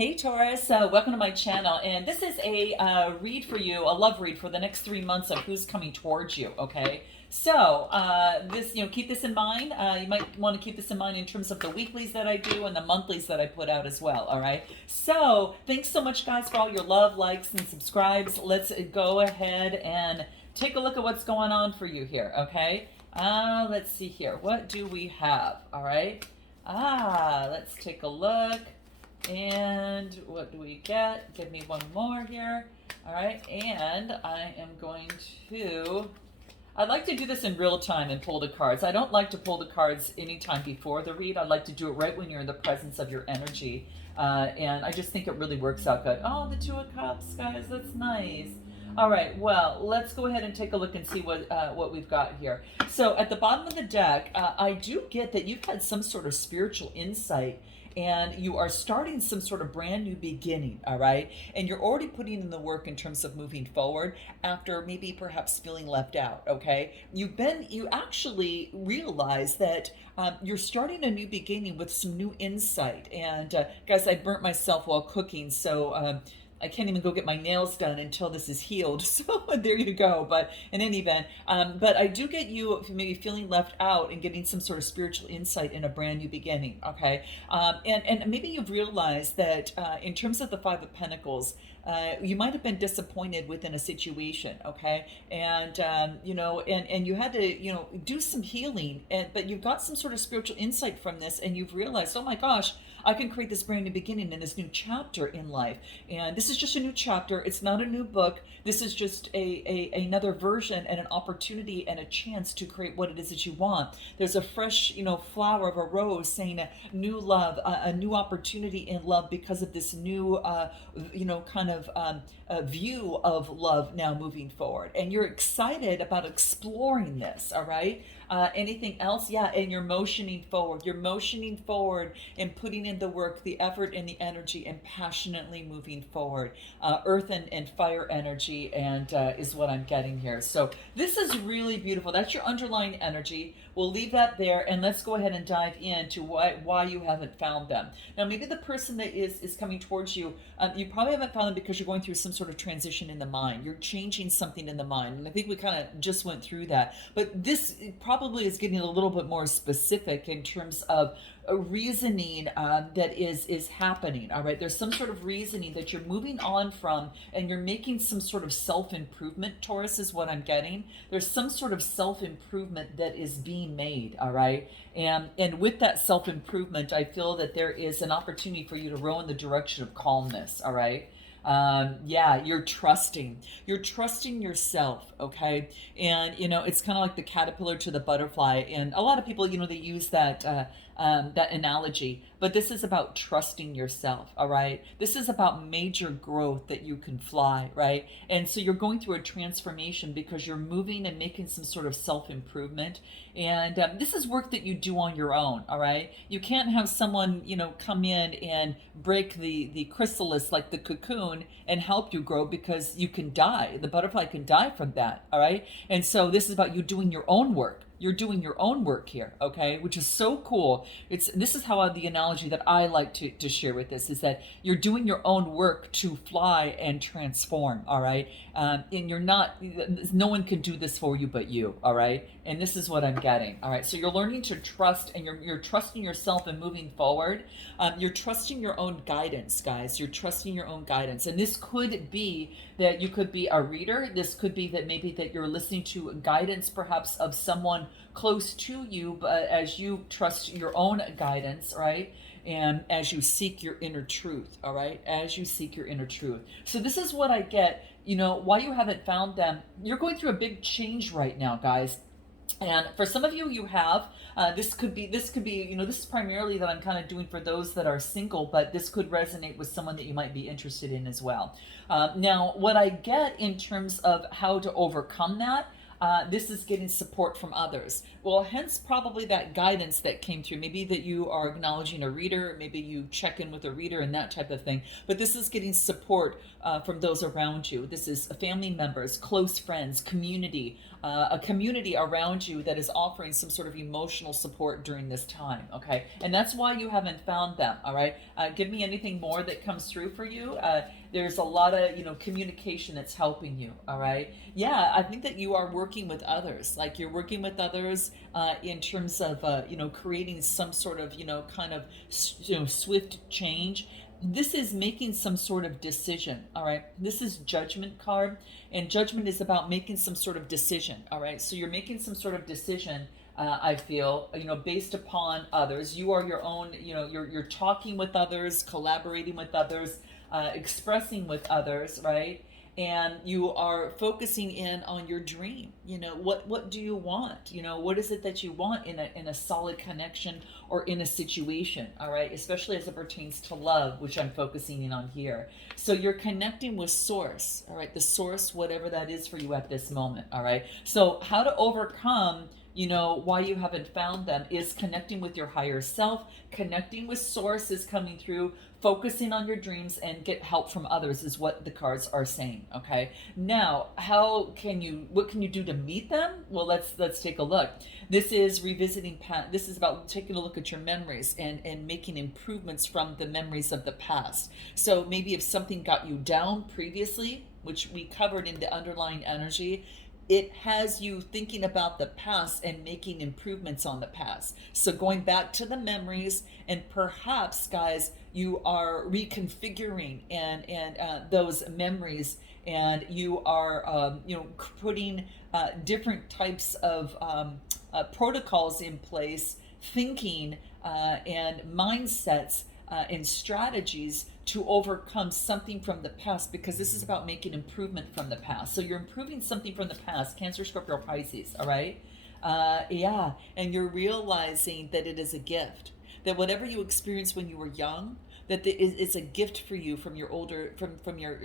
Hey Taurus, welcome to my channel, and this is a read for you, a love read for the next 3 months of who's coming towards you. Okay, so this, keep this in mind. You might want to keep this in mind in terms of the weeklies that I do and the monthlies that I put out as well. All right. So thanks so much, guys, for all your love, likes, and subscribes. Let's go ahead and take a look at what's going on for you here. Okay. Let's see here. What do we have? All right. Let's take a look. And what do we get? Give me one more here. All right, and I am going to, I'd like to do this in real time and pull the cards. I don't like to pull the cards anytime before the read. I'd like to do it right when you're in the presence of your energy. And I just think it really works out good. Oh, the Two of Cups, guys, that's nice. All right, well, let's go ahead and take a look and see what we've got here. So at the bottom of the deck, I do get that you've had some sort of spiritual insight and you are starting some sort of brand new beginning, all right? And you're already putting in the work in terms of moving forward after maybe perhaps feeling left out, okay? You actually realize that you're starting a new beginning with some new insight. And guys, I burnt myself while cooking, so I can't even go get my nails done until this is healed. So there you go. But in any event, but I do get you maybe feeling left out and getting some sort of spiritual insight in a brand new beginning. Okay. And maybe you've realized that in terms of the Five of Pentacles, you might have been disappointed within a situation, okay, and and you had to do some healing, but you've got some sort of spiritual insight from this, and you've realized, oh my gosh, I can create this brand new beginning and this new chapter in life. And this is just a new chapter. It's not a new book. This is just another version and an opportunity and a chance to create what it is that you want. There's a fresh, flower of a rose saying a new love, a new opportunity in love because of this new, kind of view of love now moving forward. And you're excited about exploring this, all right? Anything else? Yeah, and you're motioning forward. You're motioning forward and putting in the work, the effort, and the energy, and passionately moving forward. Earth and fire energy, and is what I'm getting here. So this is really beautiful. That's your underlying energy. We'll leave that there, and let's go ahead and dive into why you haven't found them. Now, maybe the person that is coming towards you, you probably haven't found them because you're going through some sort of transition in the mind. You're changing something in the mind, and I think we kind of just went through that. But this probably is getting a little bit more specific in terms of a reasoning that is happening. All right, there's some sort of reasoning that you're moving on from, and you're making some sort of self-improvement. Taurus is what I'm getting. There's some sort of self-improvement that is being made. All right, and with that self-improvement, I feel that there is an opportunity for you to row in the direction of calmness. All right. You're trusting yourself. Okay. And it's kind of like the caterpillar to the butterfly, and a lot of people, they use that analogy, but this is about trusting yourself. All right, this is about major growth, that you can fly, right? And so you're going through a transformation because you're moving and making some sort of self-improvement, and this is work that you do on your own. All right, you can't have someone come in and break the chrysalis, like the cocoon, and help you grow, because you can die. The butterfly can die from that. All right, and so this is about you doing your own work. You're doing your own work here, okay, which is so cool. This is how the analogy that I like to share with this is that you're doing your own work to fly and transform, all right? And you're not, no one can do this for you but you, all right? And this is what I'm getting, all right? So you're learning to trust, and you're trusting yourself and moving forward. You're trusting your own guidance, guys. You're trusting your own guidance. And this could be that you could be a reader. This could be that maybe that you're listening to guidance perhaps of someone close to you, but as you trust your own guidance, right? And as you seek your inner truth, all right? As you seek your inner truth. So this is what I get, why you haven't found them. You're going through a big change right now, guys. And for some of you, you have, this could be, this is primarily that I'm kind of doing for those that are single, but this could resonate with someone that you might be interested in as well. Now, what I get in terms of how to overcome that, this is getting support from others. Well, hence probably that guidance that came through. Maybe that you are acknowledging a reader, maybe you check in with a reader and that type of thing. But this is getting support from those around you. This is family members, close friends, community, a community around you that is offering some sort of emotional support during this time, okay? And that's why you haven't found them, all right? Give me anything more that comes through for you. There's a lot of, communication that's helping you, all right? Yeah, I think that you are working with others. Like you're working with others in terms of, creating some sort of, kind of, swift change. This is making some sort of decision, all right? This is judgment card, and judgment is about making some sort of decision, all right? So you're making some sort of decision, I feel, based upon others. You are your own, you're talking with others, collaborating with others, expressing with others, right? And you are focusing in on your dream. What do you want? What is it that you want in a solid connection or in a situation, all right? Especially as it pertains to love, which I'm focusing in on here. So you're connecting with source, all right? The source, whatever that is for you at this moment, all right? So how to overcome why you haven't found them is connecting with your higher self, connecting with source is coming through, focusing on your dreams, and get help from others is what the cards are saying, okay? Now, what can you do to meet them? Well, let's take a look. This is revisiting past. This is about taking a look at your memories and making improvements from the memories of the past. So maybe if something got you down previously, which we covered in the underlying energy, it has you thinking about the past and making improvements on the past. So going back to the memories, and perhaps, guys, you are reconfiguring and those memories, and you are putting different types of protocols in place, thinking and mindsets and strategies to overcome something from the past, because this is about making improvement from the past. So you're improving something from the past, Cancer, Scorpio, Pisces, all right? Yeah, and you're realizing that it is a gift, that whatever you experienced when you were young, that it's a gift for you from your older, from your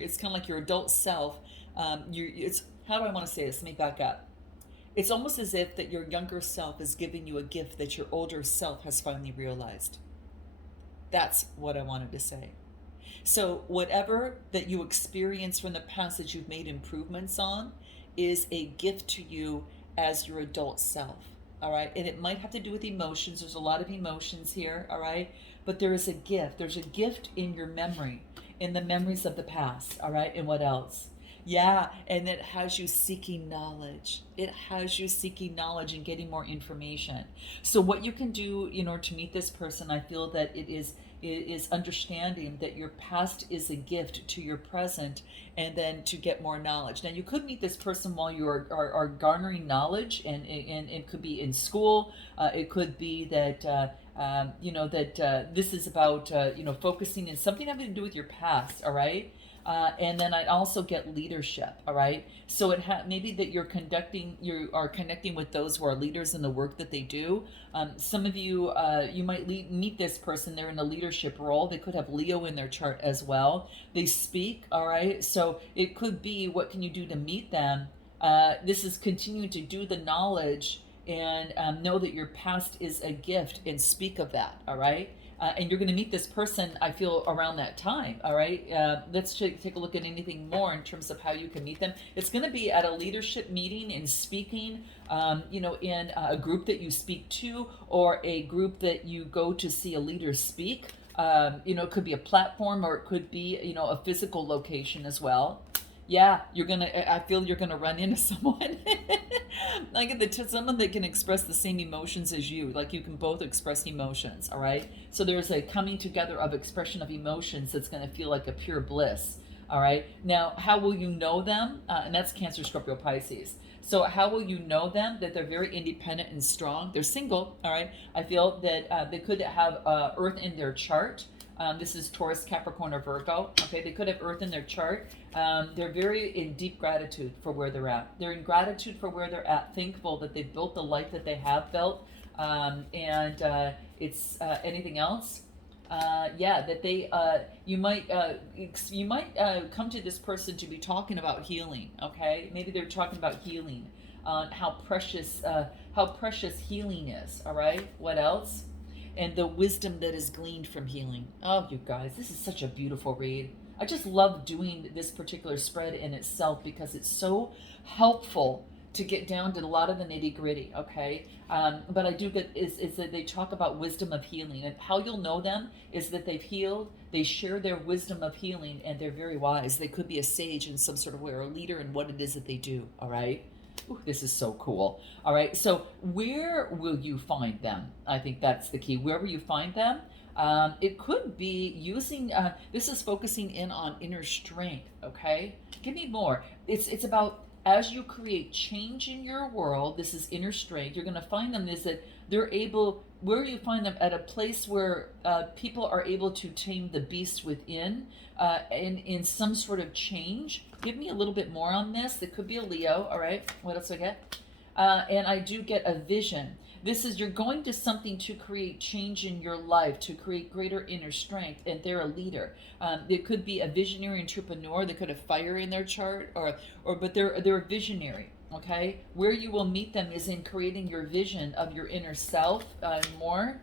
it's kind of like your adult self. It's, how do I want to say this? Let me back up. It's almost as if that your younger self is giving you a gift that your older self has finally realized. That's what I wanted to say. So whatever that you experience from the past that you've made improvements on is a gift to you as your adult self, all right? And it might have to do with emotions. There's a lot of emotions here, all right? But there is a gift. There's a gift in your memory, in the memories of the past, all right? And what else? Yeah, and it has you seeking knowledge. It has you seeking knowledge and getting more information. So what you can do in order to meet this person, I feel that it is understanding that your past is a gift to your present, and then to get more knowledge. Now you could meet this person while you are garnering knowledge, and it could be in school. It could be that this is about focusing in something having to do with your past, all right? And then I'd also get leadership, all right? So maybe that you are connecting with those who are leaders in the work that they do. Some of you, you might meet this person, they're in a leadership role. They could have Leo in their chart as well. They speak, all right? So it could be, what can you do to meet them? This is continuing to do the knowledge and know that your past is a gift and speak of that, all right? And you're going to meet this person, I feel, around that time, all right? Let's take a look at anything more in terms of how you can meet them. It's going to be at a leadership meeting and speaking, in a group that you speak to, or a group that you go to see a leader speak. It could be a platform, or it could be, a physical location as well. Yeah, I feel you're gonna run into someone, someone that can express the same emotions as you. Like you can both express emotions, all right? So there's a coming together of expression of emotions that's gonna feel like a pure bliss, all right? Now, how will you know them? And that's Cancer, Scorpio, Pisces. So how will you know them? That they're very independent and strong. They're single, all right? I feel that they could have Earth in their chart. This is Taurus, Capricorn, or Virgo. Okay, they could have Earth in their chart. They're very in deep gratitude for where they're at. They're in gratitude for where they're at, thankful that they've built the life that they have built. It's anything else? That they you might come to this person to be talking about healing. Okay, maybe they're talking about healing, how precious healing is. All right, what else? And the wisdom that is gleaned from healing. Oh, you guys, this is such a beautiful read. I just love doing this particular spread in itself because it's so helpful to get down to a lot of the nitty gritty, okay? But I do get is that they talk about wisdom of healing, and how you'll know them is that they've healed. They share their wisdom of healing, and they're very wise. They could be a sage in some sort of way, or a leader in what it is that they do. All right. Ooh, this is so cool. All right. So where will you find them? I think that's the key. Wherever you find them, it could be using. This is focusing in on inner strength. Okay. Give me more. It's about as you create change in your world. This is inner strength. You're going to find them is that they're able. Where you find them at a place where people are able to tame the beast within, in some sort of change. Give me a little bit more on this. It could be a Leo. All right. What else do I get? And I do get a vision. This is you're going to something to create change in your life, to create greater inner strength, and they're a leader. It could be a visionary entrepreneur. They could have fire in their chart, but they're a visionary. Okay, where you will meet them is in creating your vision of your inner self more.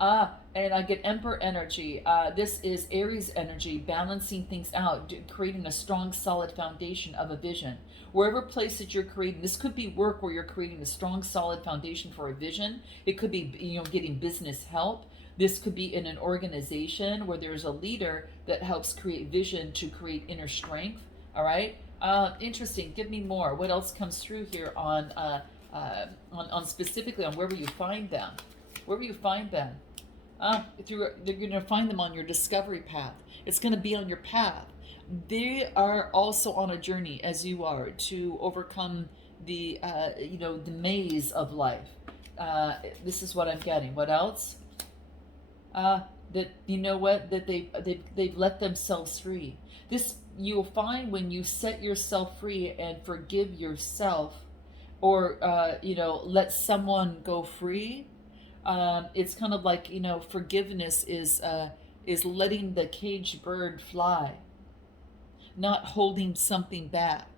And I get Emperor energy. This is Aries energy, balancing things out, creating a strong, solid foundation of a vision. Wherever place that you're creating, this could be work where you're creating a strong, solid foundation for a vision. It could be, getting business help. This could be in an organization where there's a leader that helps create vision to create inner strength. All right. Interesting. Give me more. What else comes through here on specifically on wherever you find them? Wherever you find them, you're going to find them on your discovery path. It's going to be on your path. They are also on a journey, as you are, to overcome the the maze of life. This is what I'm getting. What else? That they've let themselves free. This you'll find when you set yourself free and forgive yourself, or let someone go free. It's kind of like forgiveness is letting the caged bird fly, not holding something back.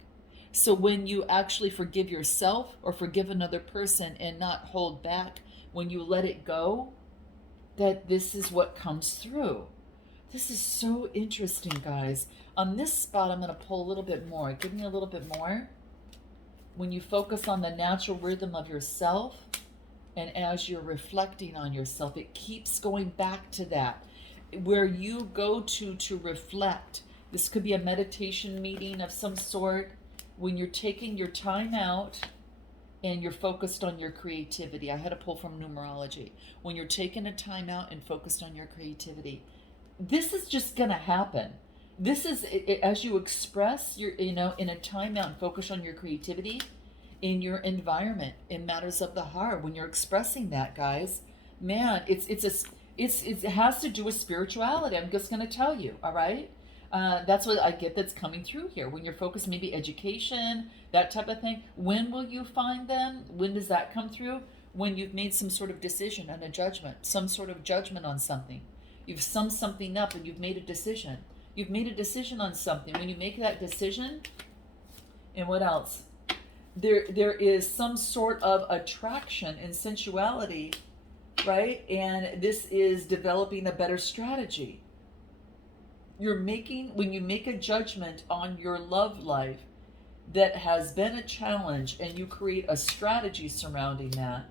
So when you actually forgive yourself or forgive another person and not hold back, when you let it go, that this is what comes through. This is so interesting, guys. On this spot, I'm going to pull a little bit more. Give me a little bit more. When you focus on the natural rhythm of yourself, and as you're reflecting on yourself, it keeps going back to that. Where you go to reflect. This could be a meditation meeting of some sort. When you're taking your time out and you're focused on your creativity. I had to pull from numerology. When you're taking a time out and focused on your creativity, this is just going to happen. This is as you express your, in a time out and focus on your creativity in your environment, in matters of the heart. When you're expressing that, guys, man, it has to do with spirituality. I'm just going to tell you. All right. That's what I get that's coming through here. When you're focused, maybe education, that type of thing. When will you find them? When does that come through? When you've made some sort of decision and a judgment, some sort of judgment on something. You've summed something up and you've made a decision. You've made a decision on something. When you make that decision, and what else? There is some sort of attraction and sensuality, right? And this is developing a better strategy. When you make a judgment on your love life that has been a challenge and you create a strategy surrounding that,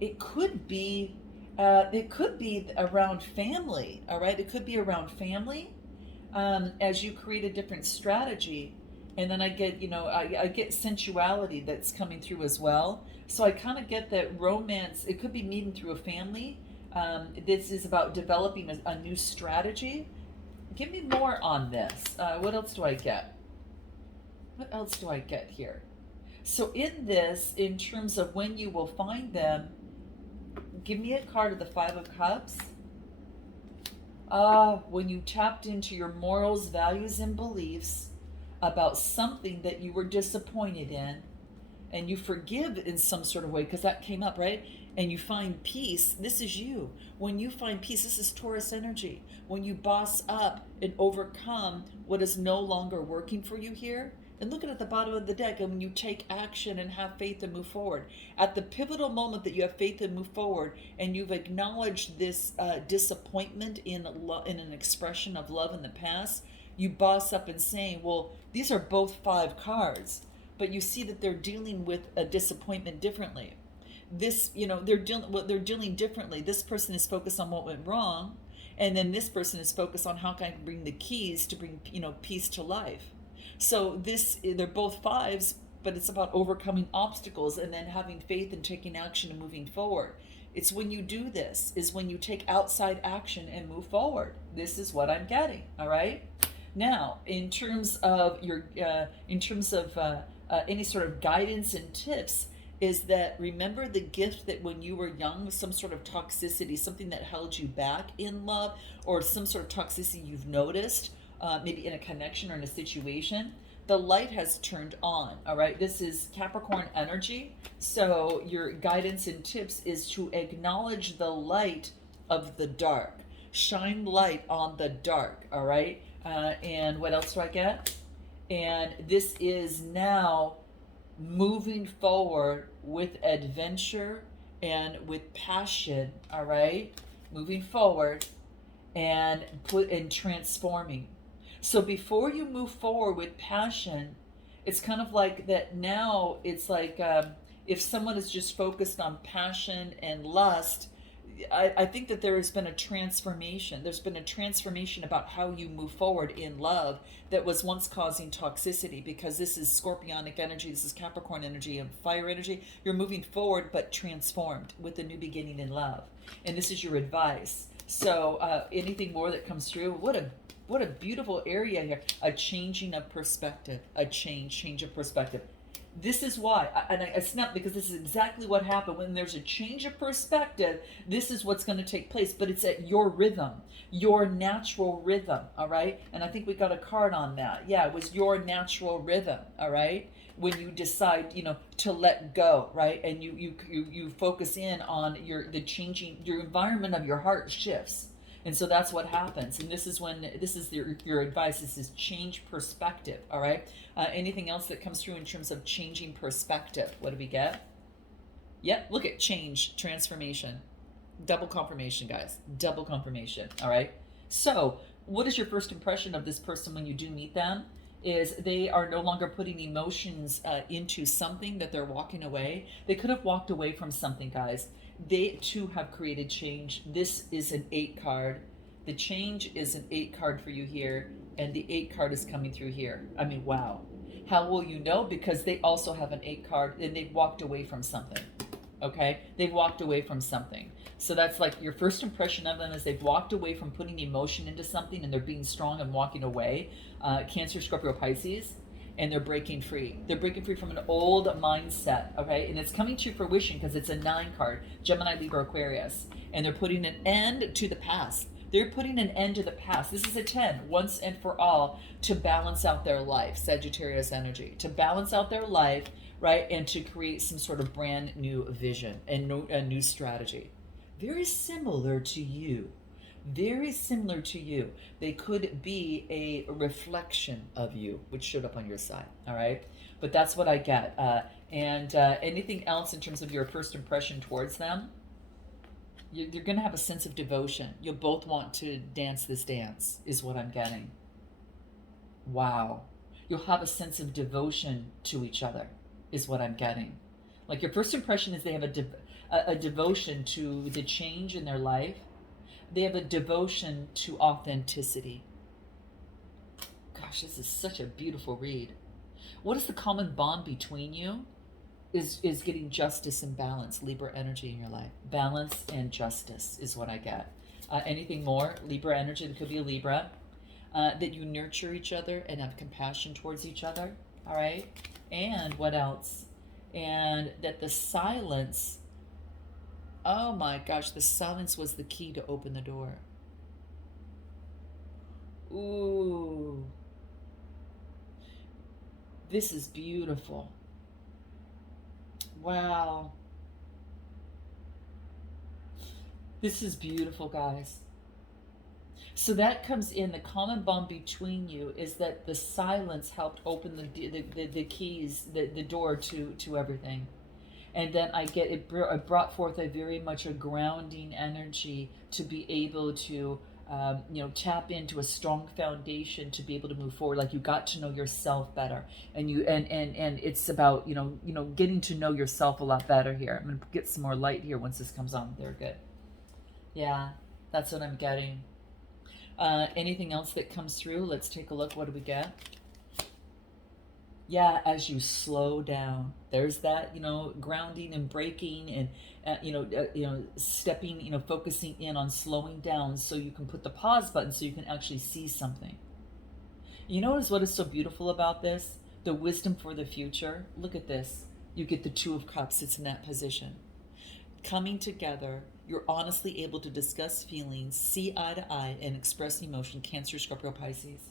it could be around family, all right? It could be around family as you create a different strategy. And then I get, I get sensuality that's coming through as well. So I kind of get that romance, it could be meeting through a family. This is about developing a new strategy. Give me more on this. What else do I get? What else do I get here? So in this, in terms of when you will find them, give me a card of the Five of Cups. When you tapped into your morals, values, and beliefs about something that you were disappointed in, and you forgive in some sort of way, because that came up, right? And you find peace. This is you. When you find peace, this is Taurus energy. When you boss up and overcome what is no longer working for you here, and look at the bottom of the deck, and when you take action and have faith and move forward, at the pivotal moment that you have faith and move forward, and you've acknowledged this disappointment in an expression of love in the past, you boss up and saying, well, these are both 5 cards. but you see that they're dealing with a disappointment differently. This, they're dealing differently. This person is focused on what went wrong, and then this person is focused on how can I bring the keys to bring, peace to life. So they're both fives, but it's about overcoming obstacles and then having faith and taking action and moving forward. It's when you do this, is when you take outside action and move forward. This is what I'm getting. All right. Now, in terms of any sort of guidance and tips, is that remember the gift that when you were young was some sort of toxicity, something that held you back in love, or some sort of toxicity you've noticed, maybe in a connection or in a situation. The light has turned on. All right, this is Capricorn energy. So your guidance and tips is to acknowledge the light of the dark. Shine light on the dark. All right. And what else do I get? And this is now moving forward with adventure and with passion. All right, moving forward and transforming. So before you move forward with passion, it's kind of like that. Now it's like, if someone is just focused on passion and lust, I think that there has been a transformation. There's been a transformation about how you move forward in love that was once causing toxicity, because this is Scorpionic energy, this is Capricorn energy and fire energy. You're moving forward but transformed with a new beginning in love. And this is your advice. So anything more that comes through, what a beautiful area here. A changing of perspective, a change of perspective. This is why, and I snap, because this is exactly what happened. When there's a change of perspective, this is what's going to take place, but it's at your rhythm, your natural rhythm, all right? And I think we got a card on that. Yeah, it was your natural rhythm, all right? When you decide, to let go, right? And you focus in on your environment of your heart shifts. And so that's what happens. And this is your advice. This is change perspective. All right. Anything else that comes through in terms of changing perspective? What do we get? Yep. Look at change, transformation, double confirmation, guys. Double confirmation. All right. So what is your first impression of this person when you do meet them? Is they are no longer putting emotions into something, that they're walking away. They could have walked away from something, guys. They too have created change. This is an 8 card. The change is an 8 card for you here, and the 8 card is coming through here. I mean, wow. How will you know? Because they also have an 8 card, and they've walked away from something. Okay? They've walked away from something. So that's like your first impression of them, is they've walked away from putting emotion into something, and they're being strong and walking away. Cancer, Scorpio, Pisces. And they're breaking free. They're breaking free from an old mindset, okay? And it's coming to fruition because it's a 9 card, Gemini, Libra, Aquarius. And they're putting an end to the past. They're putting an end to the past. This is a 10, once and for all, to balance out their life, Sagittarius energy. To balance out their life, right? And to create some sort of brand new vision and a new strategy. Very similar to you. Very similar to you. They could be a reflection of you, which showed up on your side. All right. But that's what I get. And anything else in terms of your first impression towards them? You're going to have a sense of devotion. You'll both want to dance this dance, is what I'm getting. Wow. You'll have a sense of devotion to each other, is what I'm getting. Like your first impression is they have a devotion to the change in their life. They have a devotion to authenticity. Gosh, this is such a beautiful read. What is the common bond between you? Is getting justice and balance, Libra energy in your life. Balance and justice is what I get. Anything more? Libra energy, that could be a Libra. That you nurture each other and have compassion towards each other. All right? And what else? And that the silence... Oh my gosh, the silence was the key to open the door. Ooh. This is beautiful. Wow. This is beautiful, guys. So that comes in, the common bond between you is that the silence helped open the keys, the door to everything. And then I get it brought forth a very much a grounding energy to be able to tap into a strong foundation to be able to move forward. Like you got to know yourself better, and it's about getting to know yourself a lot better here. I'm gonna get some more light here once this comes on. There, good. Yeah, that's what I'm getting. Anything else that comes through? Let's take a look. What do we get? Yeah, as you slow down, there's that grounding and breaking, and stepping, focusing in on slowing down so you can put the pause button so you can actually see something. You notice what is so beautiful about this? The wisdom for the future. Look at this. You get the Two of Cups. It's in that position. Coming together, you're honestly able to discuss feelings, see eye to eye, and express emotion. Cancer, Scorpio, Pisces.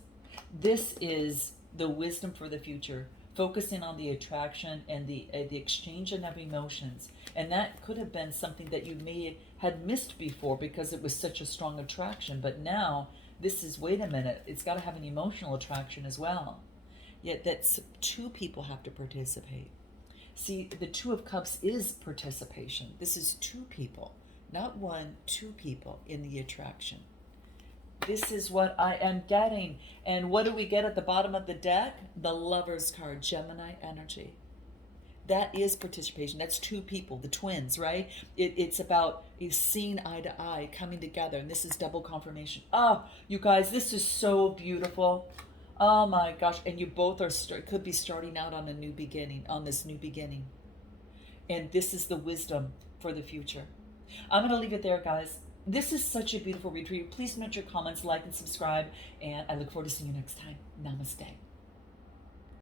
This is the wisdom for the future, focusing on the attraction and the exchange of emotions. And that could have been something that you may had missed before because it was such a strong attraction. But now this is, wait a minute, it's got to have an emotional attraction as well. Yet that's two people have to participate. See, the Two of Cups is participation. This is two people, not one, two people in the attraction. This is what I am getting. And what do we get at the bottom of the deck? The Lover's card, Gemini energy. That is participation. That's two people, the twins, right? It's about seeing eye to eye, coming together. And this is double confirmation. Oh, you guys, this is so beautiful. Oh my gosh. And you both could be starting out on a new beginning, on this new beginning. And this is the wisdom for the future. I'm going to leave it there, guys. This is such a beautiful read for you. Please note your comments, like, and subscribe. And I look forward to seeing you next time. Namaste.